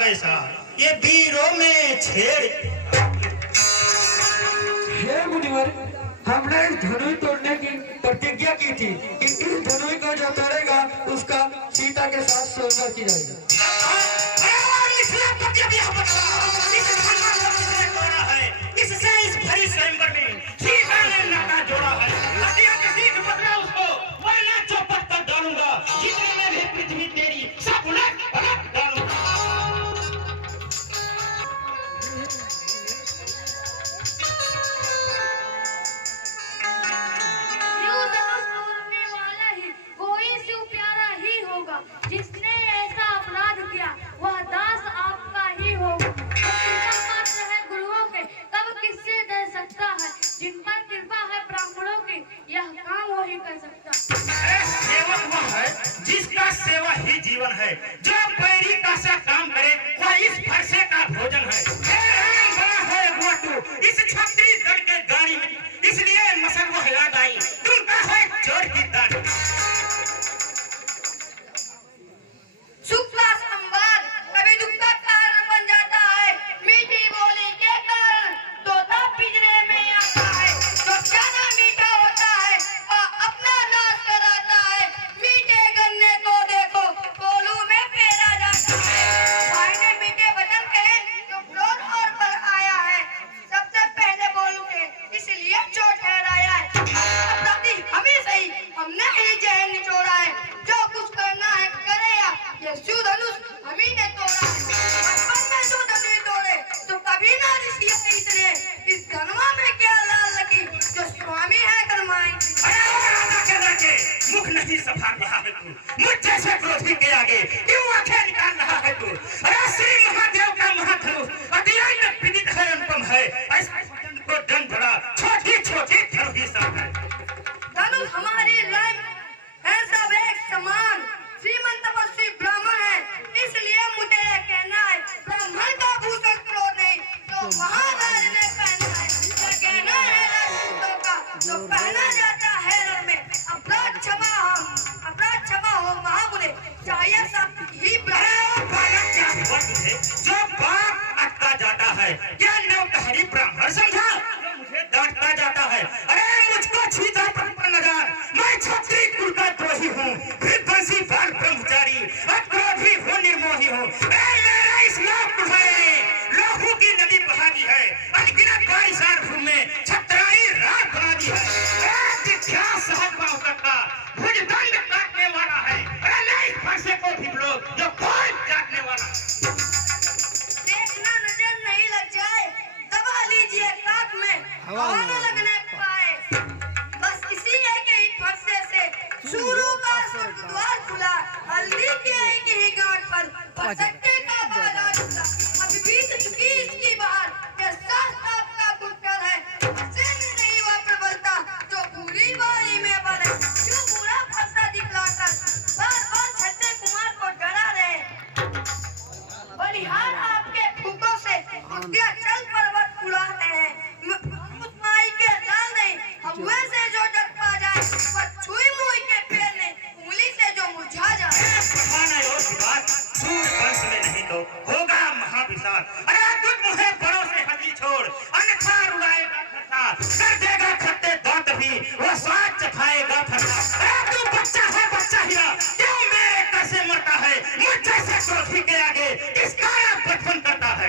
कैसा ये वीरों में छेड़। हे मुनिवर, हमने इस धनुष तोड़ने की प्रतिज्ञा की थी कि इस धनुष को जो तोड़ेगा उसका सीता के साथ सोना की जाएगी। इससे इस भरी स्वयंवर में सीता ने नाता जोड़ा है। हत्या के सीख बदला उसको वरना चौपट कर डालूंगा। जितने में भी पृथ्वी तेरी सब उलट पलट डालूंगा। यूं धनुष तोड़ने वाला ही कोई शिव प्यारा ही होगा। जिसने ऐसा अपराध किया वह दास आपका ही होगा। कृपा पात्र है गुरुओं के तब किससे दे सकता है। जिन पर कृपा है ब्राह्मणों की यह काम वही कर सकता। सेवक वह है जिसका सेवा ही जीवन है। जो पैरी का सा काम करे वह इस फरसे का भोजन है। बड़ा है वो तू इस छत्री दल के गाड़ी में, इसलिए मसल वह याद आई तुमका है चोर की दाढ़ी। सुख का संवाद कभी दुख का कारण बन जाता है। मीठी बोली के कारण तोता पिंजरे में आता है। तो ज्यादा मीठा होता है और अपना नाश कराता है। मीठे गन्ने को देखो कोलू में पेरा जाता है। भाई ने मीठे वचन कहे तो क्रोध और पर आया है। सबसे पहले बोलू के इसलिए चोट ठहराया है। अपराधी हम ही सही, हमने ही जहर निचोड़ा है। जो कुछ करना है करेगा, ये शिव धनुष हम ही ने तोड़ा है। बचपन में जो धनुष तोड़े तो कभी ना रिसिया इतने। इस धनुआ में क्या लाल लगी जो स्वामी है करमाई। मुख नहीं संभाल रहा है तू, मुझ जैसे क्रोधी के आगे क्यों आंखें निकाल रहा है तू। अरे श्री महादेव का महाधनुष अत्यंत पीड़ित है, अनुपम है। ऐसा वचन को दंड भरा छोटी छोटी धनुष सब है। धनुष हमारी लय है सब एक समान। श्रीमंत तपस्वी ब्राह्मण है इसलिए मुझे यह कहना है। ब्राह्मण का भूषण क्रोध नहीं तो महाराज ने पहना है। यह कहना है राजपूतों का जो पहना जाता है रण में। अपराध क्षमा हो महामुने चाहिए सब ही बालक क्या हुआ तुझे जो बाप अटका जाता है। क्या नौकरी ब्राह्मण समझा जो मुझे डांटता जाता है। अरे मुझको छीता पर नजर, मैं क्षत्रिय कुल का द्रोही हूँ, फिर बंसी बाल ब्रह्मचारी, अक्रोधी हूँ, निर्मोही हूँ। मेरा इस लोक तुम्हारे लोगों की नदी बहा दी है। अनगिनत बारिशार भूमि में छतराई रात बना दी है। क्या सहज पाँव तक का भुजदंड काटने वाला है। अरे नहीं फंसे को भी लोग जो कोई काटने वाला। देखना नजर नहीं लग जाए, दबा लीजिए काट में हवा न लगने पाए। बस इसी एक ही फरसे से शुरू का स्वर्गद्वार खुला। हल्दी के एक ही गांठ पर फटके का बाजार खुला। अभी बीत चुकी इसकी बहार, ये साफ का गुटकर है। सिंह नहीं वह प्रबलता जो पूरी बारी में बने। क्यों बुरा फरसा दिखलाकर बार बार छठे कुमार को डरा रहे। बलिहार आपके फूकों से उद्या चल पर्वत उड़ाते हैं। मुतमाई के लाल नहीं हम वैसे जो जग पा जाए। पर छुई मुई के पैर ने उंगली से जो मुरझा जाए। सूर वंश में नहीं तो होगा महाविशाल। अरे तुम मुझे बड़ों से हड्डी छोड़ अन्यथा उड़ाएगा फरसा। कर देगा खट्टे दांत भी वो स्वाद चखाएगा फरसा। अरे तू बच्चा है बच्चा हीरा क्यों मेरे कैसे मरता है। मुझ जैसे क्रोधी के आगे किसका बचपन करता है।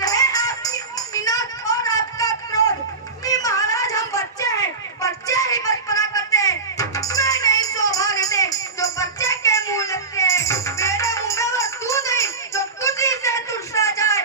रहे आपकी मिन्नत और आपका क्रोध। नहीं महाराज हम बच्चे हैं, बच्चे ही बचपना करते हैं। मैं नहीं शोभा देते जो बच्चे के मुंह लगते हैं। मेरे मुंह में वो दूध नहीं जो तुझी से तुड़सा जाए।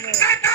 कहता